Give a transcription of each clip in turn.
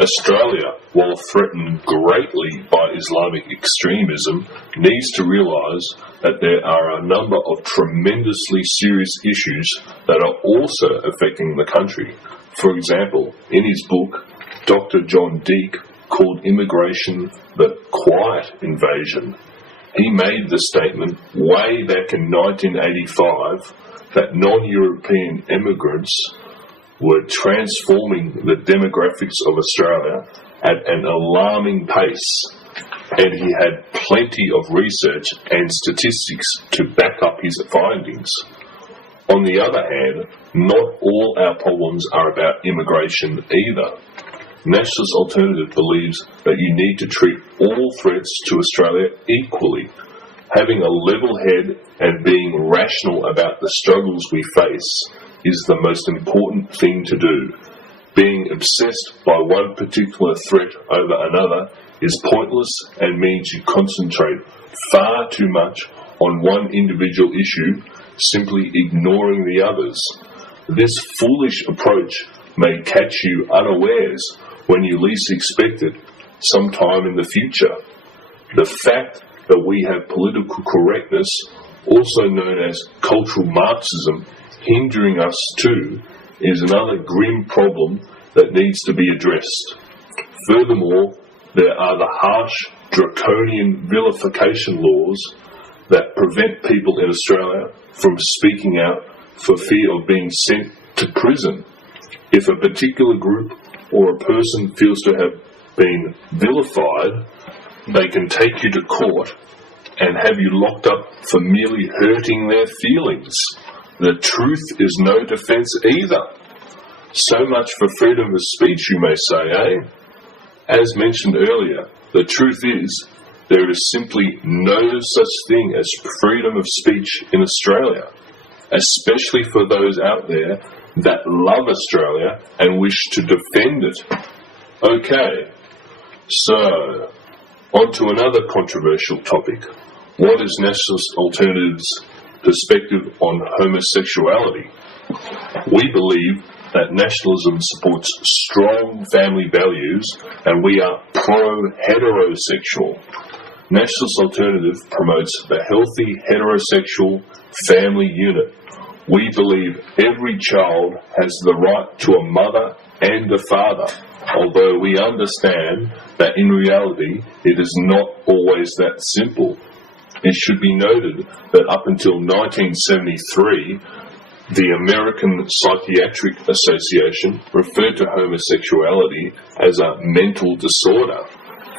Australia, while threatened greatly by Islamic extremism, needs to realise that there are a number of tremendously serious issues that are also affecting the country. For example, in his book, Dr. John Deek, called Immigration the Quiet Invasion, he made the statement way back in 1985 that non-European immigrants were transforming the demographics of Australia at an alarming pace, and he had plenty of research and statistics to back up his findings. On the other hand, not all our problems are about immigration either. Nationalist Alternative believes that you need to treat all threats to Australia equally. Having a level head and being rational about the struggles we face is the most important thing to do. Being obsessed by one particular threat over another is pointless and means you concentrate far too much on one individual issue, simply ignoring the others. This foolish approach may catch you unawares when you least expect it, sometime in the future. The fact that we have political correctness, also known as cultural Marxism, hindering us too, is another grim problem that needs to be addressed. Furthermore, there are the harsh, draconian vilification laws that prevent people in Australia from speaking out for fear of being sent to prison. If a particular group or a person feels to have been vilified, they can take you to court and have you locked up for merely hurting their feelings. The truth is no defence either. So much for freedom of speech, you may say, eh? As mentioned earlier, the truth is there is simply no such thing as freedom of speech in Australia, especially for those out there that love Australia and wish to defend it. Okay, so on to another controversial topic. What is Nationalist Alternative's perspective on homosexuality? We believe that nationalism supports strong family values and we are pro-heterosexual. Nationalist Alternative promotes the healthy heterosexual family unit. We believe every child has the right to a mother and a father, although we understand that in reality it is not always that simple. It should be noted that up until 1973, the American Psychiatric Association referred to homosexuality as a mental disorder.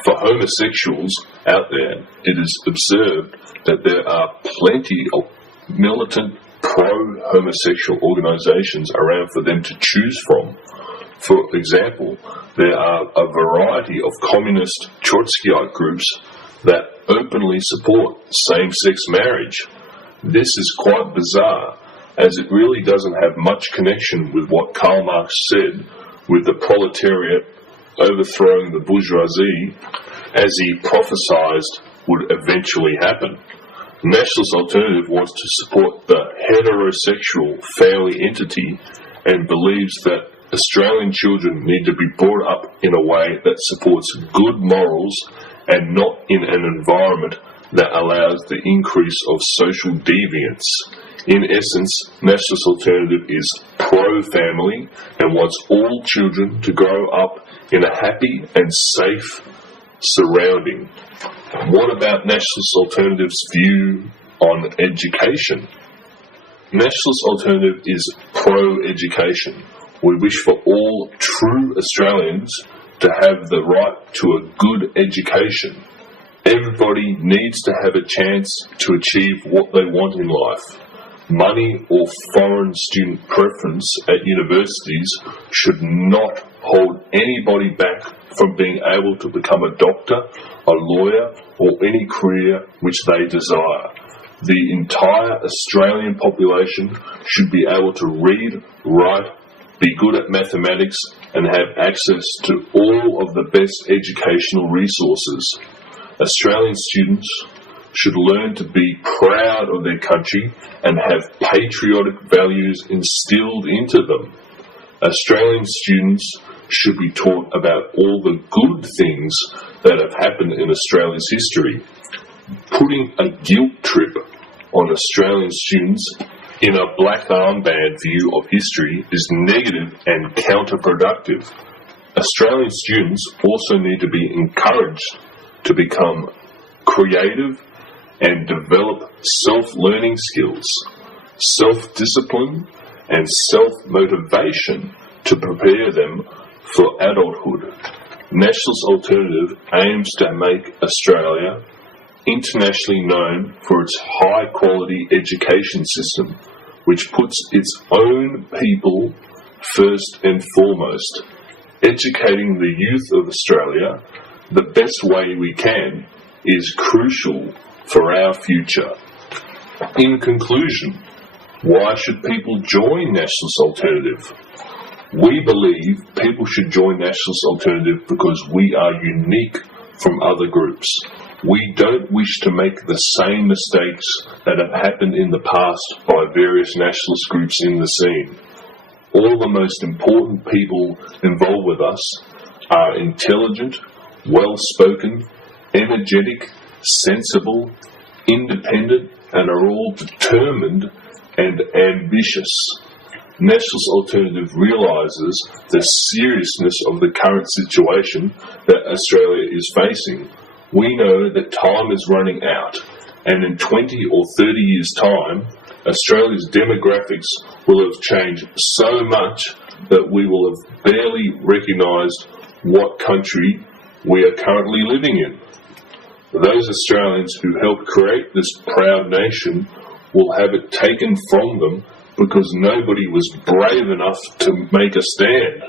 For homosexuals out there, it is observed that there are plenty of militant pro-homosexual organisations around for them to choose from. For example, there are a variety of communist Trotskyite groups that openly support same-sex marriage. This is quite bizarre, as it really doesn't have much connection with what Karl Marx said, with the proletariat overthrowing the bourgeoisie, as he prophesied would eventually happen. Nationalist Alternative wants to support the heterosexual family entity and believes that Australian children need to be brought up in a way that supports good morals and not in an environment that allows the increase of social deviance. In essence, Nationalist Alternative is pro-family and wants all children to grow up in a happy and safe surrounding. What about Nationalist Alternative's view on education? Nationalist Alternative is pro-education. We wish for all true Australians to have the right to a good education. Everybody needs to have a chance to achieve what they want in life. Money or foreign student preference at universities should not hold anybody back from being able to become a doctor, a lawyer, or any career which they desire. The entire Australian population should be able to read, write, be good at mathematics, and have access to all of the best educational resources. Australian students should learn to be proud of their country and have patriotic values instilled into them. Australian students should be taught about all the good things that have happened in Australia's history. Putting a guilt trip on Australian students in a black armband view of history is negative and counterproductive. Australian students also need to be encouraged to become creative and develop self-learning skills, self-discipline, and self-motivation to prepare them for adulthood. Nationalist Alternative aims to make Australia internationally known for its high-quality education system, which puts its own people first and foremost. Educating the youth of Australia the best way we can is crucial for our future. In conclusion, why should people join Nationalist Alternative? We believe people should join Nationalist Alternative because we are unique from other groups. We don't wish to make the same mistakes that have happened in the past by various nationalist groups in the scene. All the most important people involved with us are intelligent, well-spoken, energetic, sensible, independent, and are all determined and ambitious. Nationalist Alternative realises the seriousness of the current situation that Australia is facing. We know that time is running out, and in 20 or 30 years' time, Australia's demographics will have changed so much that we will have barely recognised what country we are currently living in. Those Australians who helped create this proud nation will have it taken from them because nobody was brave enough to make a stand.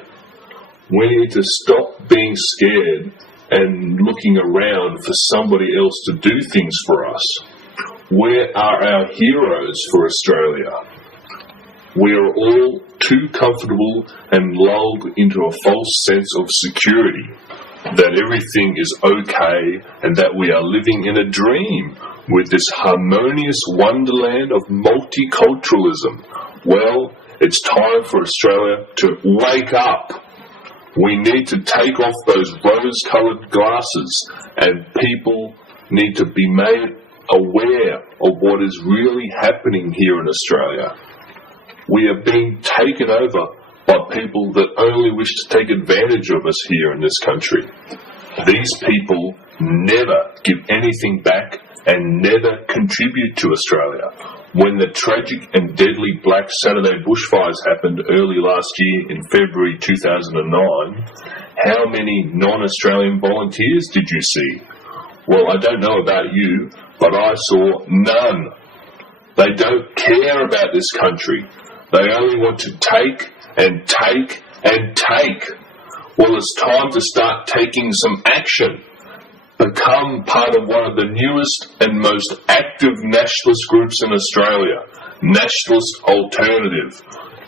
We need to stop being scared and looking around for somebody else to do things for us. Where are our heroes for Australia? We are all too comfortable and lulled into a false sense of security, that everything is okay and that we are living in a dream with this harmonious wonderland of multiculturalism. Well, it's time for Australia to wake up. We need to take off those rose-coloured glasses, and people need to be made aware of what is really happening here in Australia. We are being taken over by people that only wish to take advantage of us here in this country. These people never give anything back and never contribute to Australia. When the tragic and deadly Black Saturday bushfires happened early last year in February 2009, how many non-Australian volunteers did you see? Well, I don't know about you, but I saw none. They don't care about this country. They only want to take and take and take. Well, it's time to start taking some action. Become part of one of the newest and most active nationalist groups in Australia, Nationalist Alternative.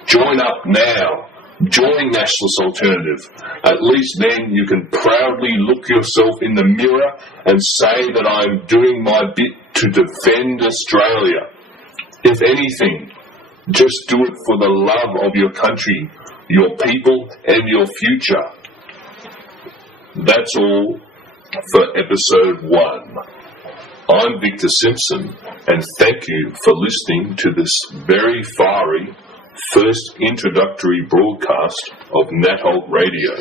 Join up now. Join Nationalist Alternative. At least then you can proudly look yourself in the mirror and say that I am doing my bit to defend Australia. If anything, just do it for the love of your country, your people, and your future. That's all for episode 1. I'm Victor Simpson, and thank you for listening to this very fiery first introductory broadcast of NatAlt Radio.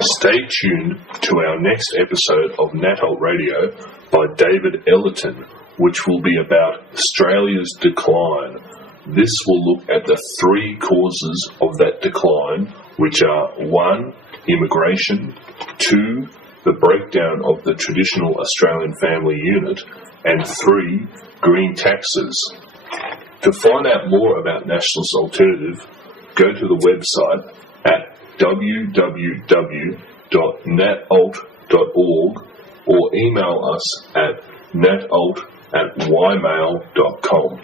Stay tuned to our next episode of NatAlt Radio by David Ellerton, which will be about Australia's decline. This will look at the 3 causes of that decline, which are 1. Immigration, 2. The breakdown of the traditional Australian family unit, and 3. Green taxes. To find out more about Nationalist Alternative, go to the website at www.natalt.org or email us at natalt@ymail.com.